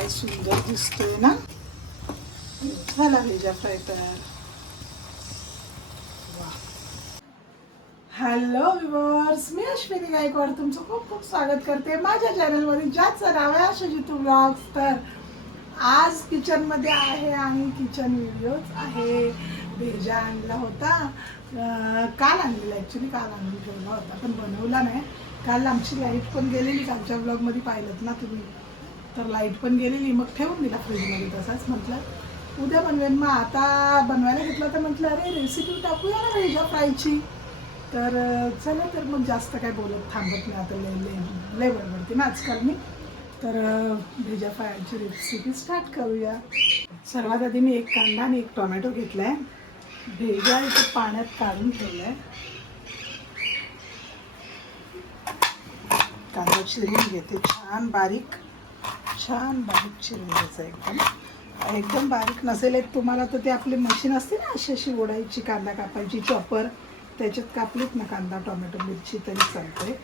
काय सुंदर दिसतोय ना? झाला भेजा फ्राय तयार हॅलो विवर्स मी अश्विनी गायकवाड तुमचं खूप खूप स्वागत करते माझ्या चॅनलमध्ये ज्याचं नाव आहे अशजितू ब्लॉग्स तर आज किचनमध्ये आहे आणि किचन व्हिडिओच आहे. भेजा आणला होता. काल आणलेला ॲक्च्युली काल आणून ठेवला होता पण बनवला नाही. काल आमची लाइट पण गेलेली आमच्या ब्लॉगमध्ये पाहिलं ना तुम्ही. तर लाइट पण गेलेली. मग ठेवून दिला फ्रीजमध्ये तसाच म्हटलं. उद्या बनवेन. मग आता बनवायला घेतलं तर म्हटलं अरे रेसिपी टाकूया ना भेजा फ्रायची तर चला तर मग जास्त काय बोलत थांबत नाही. आता ले ले लय बडबडते ना आजकाल मी. तर अं, भेजा फ्रायची रेसिपी स्टार्ट करूया. सर्वात आधी मी एक कांदा आणि एक टोमॅटो घेतला आहे भेजा इथं पाण्यात काढून ठेवला आहे कांदा चिरून घेते छान बारीक. छान बारीक चिरून घ्यायचं एकदम. एकदम बारीक नसेल एक तुम्हाला तर ते आपली मशीन असते ना अशी अशी ओढायची कांदा कापायची चॉपर त्याच्यात कापलीत ना कांदा टोमॅटो मिरची तरी चालते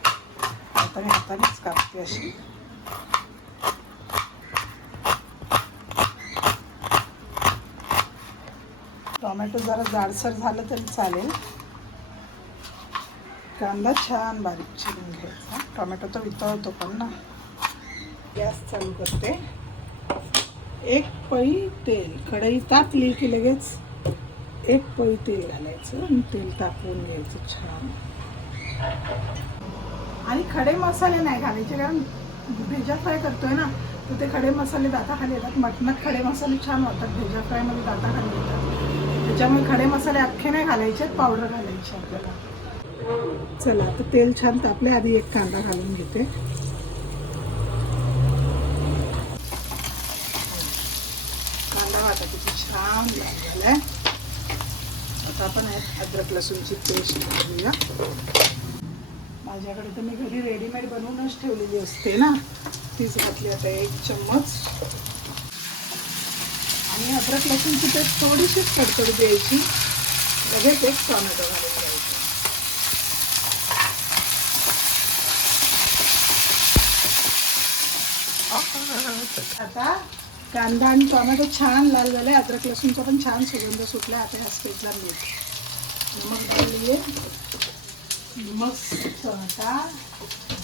आता मी हातानेच कापते अशी. टोमॅटो जरा जाडसर झालं तरी चालेल. कांदा छान बारीक चिरून घ्यायचा. टोमॅटो तर वितळतो पण ना. गॅस चालू करते. एक पळी तेल कढई तापली की लगेच एक पळी तेल घालायचं आणि तेल तापवून घ्यायचं छान. आणि खडे मसाले नाही घालायचे कारण भेजा फ्राय करतोय ना तर ते खडे मसाले दाताखाली येतात. मटणात खडे मसाले छान वाटतात भेजा फ्रायमध्ये दाताखाली येतात. त्याच्यामुळे खडे मसाले अख्खे नाही घालायचे पावडर घालायचे आपल्याला. चला आता तेल छान तापले आधी एक कांदा घालून घेते कांदा आता किती छान लाल आहे आता आपण अद्रक लसूणची पेस्ट घालूया माझ्याकडे तर मी घरी रेडीमेड बनवूनच ठेवलेली असते ना. तीच घातली आता एक चम्मच. आणि अद्रक लसूणची पेस्ट थोडीशीच कडकड द्यायची. लगेच एक टॉमॅटो घालून द्यायचा आता कांदा आणि टोमॅटो छान लाल झाले अद्रक लसूणचा पण छान सुगंध सुटला आता ह्या स्टेजला मीठ नमक घालूया. मस्त आता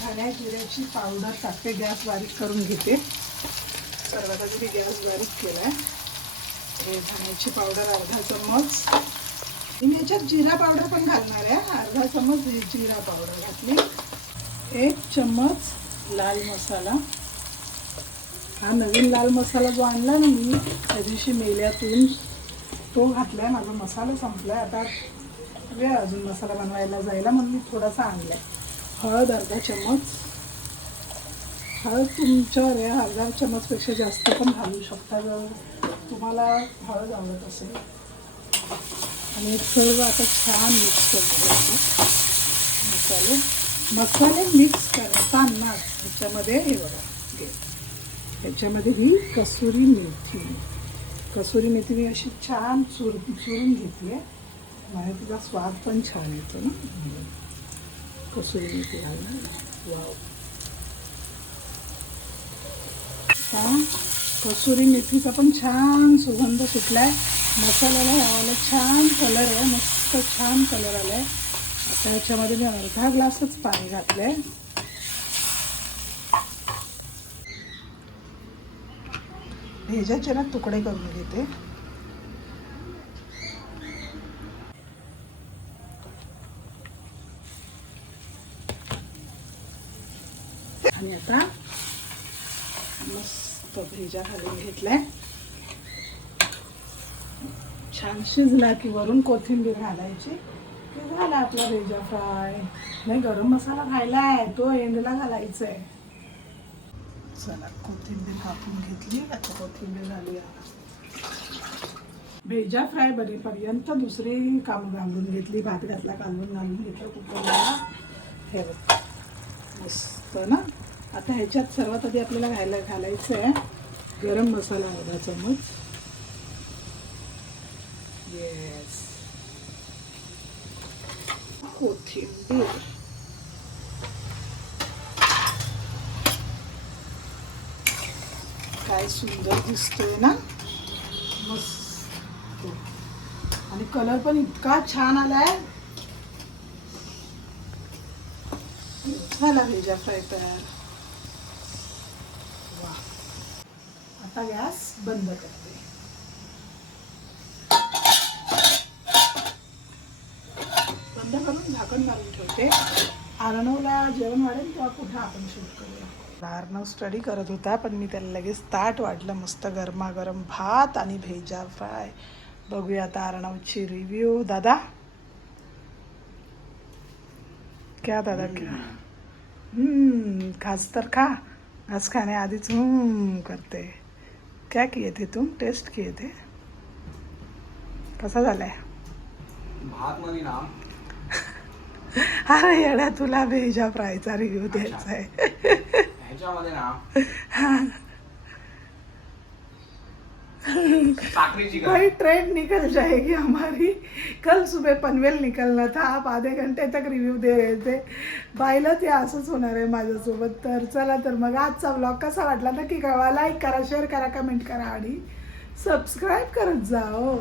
धण्या जिऱ्याची पावडर टाकते गॅस बारीक करून घेते. सर्वात आधी मी गॅस बारीक केला आहे धण्याची पावडर अर्धा चम्मच. मी याच्यात जिरा पावडर पण घालणार आहे. अर्धा चम्मच जिरा पावडर घातली. एक चम्मच लाल मसाला. हा नवीन लाल मसाला जो आणला ना मी त्या दिवशी मेल्यातून तो घातलाय माझा मसाला संपलाय. आता वेळ अजून मसाला बनवायला जायला म्हणून मी थोडासा आणलाय. हळद अर्धा चम्मच. हळद तुमच्यावर आहे अर्धा चम्मचपेक्षा जास्त पण घालू शकता जर तुम्हाला हळद आवडत असेल. आणि सर्व आता छान मिक्स करून मसाले मसाले मिक्स करताना ह्याच्यामध्ये हे बघा. घे याच्यामध्ये ही कसुरी मेथी. कसुरी मेथी मी अशी छान चुर चुरून घेतली आहे म्हणजे तिचा स्वाद पण छान येतो ना. कसुरी मेथी घालणार वाव. आता कसुरी मेथीचा पण छान सुगंध सुटला आहे मसाल्याला यावाला छान कलर आहे. मस्त छान कलर आलाय. आता ह्याच्यामध्ये मी अर्धा ग्लासच पाणी घातलं आहे भेजाचे ना तुकडे करून घेते. आणि आता मस्त भेजा घालून घेतलाय. छान शिजला की वरून कोथिंबीर घालायची. की झाला आपला भेजा फ्राय. नाही गरम मसाला खायलाय तो एंडला घालायचा आहे चला कोथिंबीर कापून घेतली आता कोथिंबीर झाली भेजा फ्राय बनेपर्यंत दुसरी कामं घालून घेतली भात घातला कालवून घालून घेतलं कुकरला. हे बघ मस्त ना? आता ह्याच्यात सर्वात आधी आपल्याला घायला घालायचं आहे गरम मसाला अर्धा चमच येस कोथिंबीर. काय सुंदर दिसतोय ना? मस्त. आणि कलर पण इतका छान आलाय. झाला भेजा फ्राय तयार. वा. आता गॅस बंद करते. बंद करून झाकण मारून ठेवते. आरणवला जेवण वाढेल तेव्हा कुठं आपण शूट करूया. आर्णव स्टडी करत होता पण मी त्याला लगेच ताट वाढलं मस्त गरमागरम भात आणि भेजा फ्राय बघूया आता आर्णवची रिव्ह्यू दादा? क्या दादा क्या? हम्म, घास तर खा. घास खाण्याआधीच हम्म करते. क्या किए थे तुम? टेस्ट किए थे? कसा झालाय? अरे येड्या तुला भेजा फ्रायचा रिव्ह्यू द्यायचा आहे ह्याच्यामध्ये ना. भाई ट्रेन निकल जाएगी हमारी. कल सुबह पनवेल निकलना था. आप आधे घंटे तक रिव्ह्यू दे रहे थे. पाहिलं ते असंच होणार आहे माझ्यासोबत. तर चला तर मग आजचा ब्लॉग कसा वाटला नक्की कळवा. लाईक करा शेअर करा कमेंट करा आणि सबस्क्राईब करत जा हो